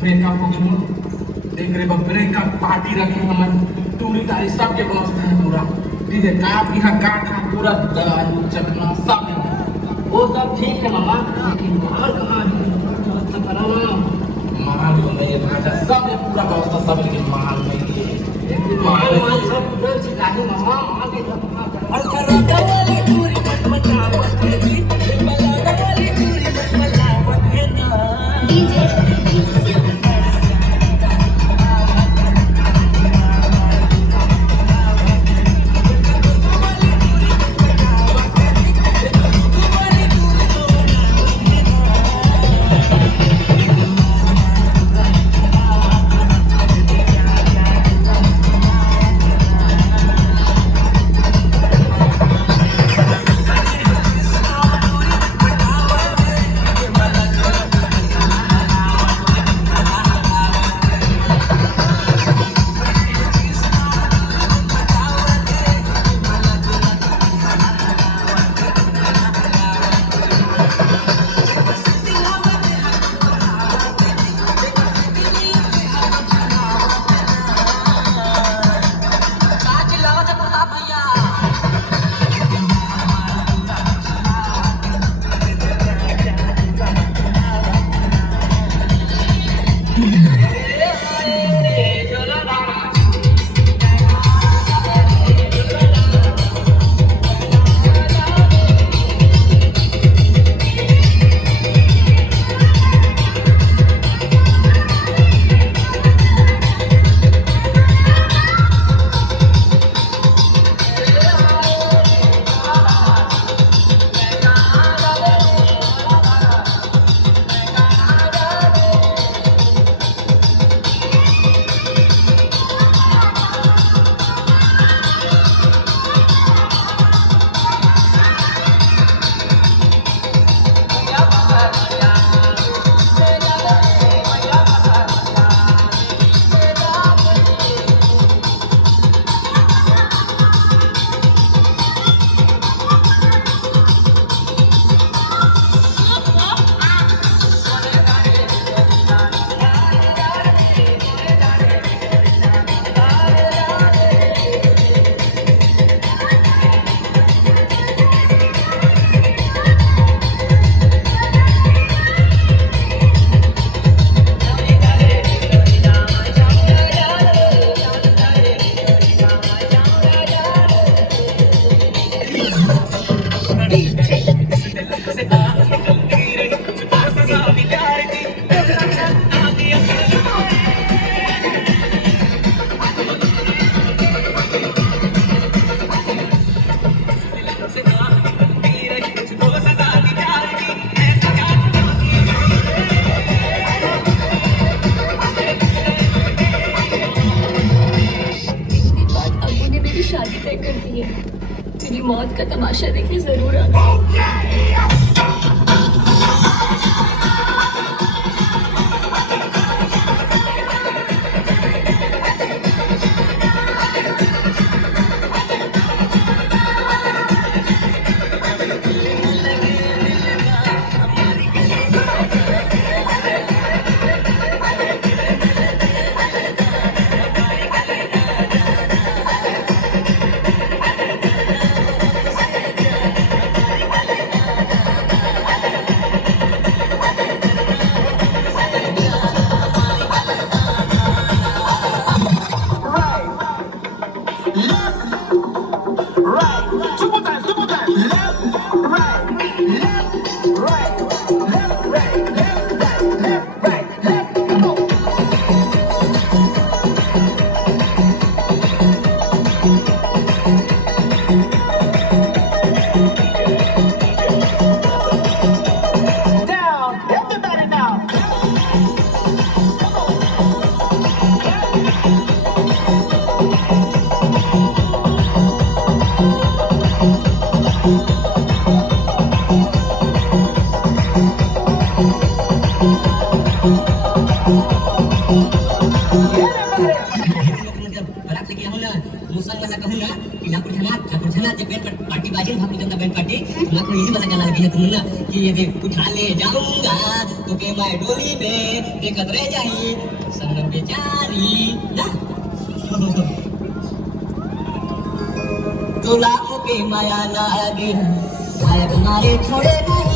ब्रेकअप हो गई। देख रहे बा ब्रेकअप पार्टी रखे हमन टूरी तारी सबके व्यवस्था है पूरा। डीजे आप यहाँ गाठा पूरा दारू चखना सब है। वो सब ठीक है मामा, लेकिन माल कहाँ है? व्यवस्था करो ना। माल तो नहीं है भाजा, सब है पूरा व्यवस्था सब, लेकिन माल नहीं है। माल सब पूरा चिल्लाही मामा, माल के अच्छा वाली टूरी मत मचावत है जी, मलाना वाली टूरी मत मचावत है ना। शादी तय कर दी है। तेरी मौत का तमाशा देखने जरूर आना। संग वाला कहूँ ना कि ठाकुर छना जब बैंड पार्टी बाजी ना भारतीय जनता बैंड पार्टी मैं को यही वाला गाना लगी है कहूँ ना कि ये देख उठा ले जाऊंगा तो के मैं डोली में देखत रह जाई सनम बेचारी ना तोला के माया लागे माया मारे छोड़े नहीं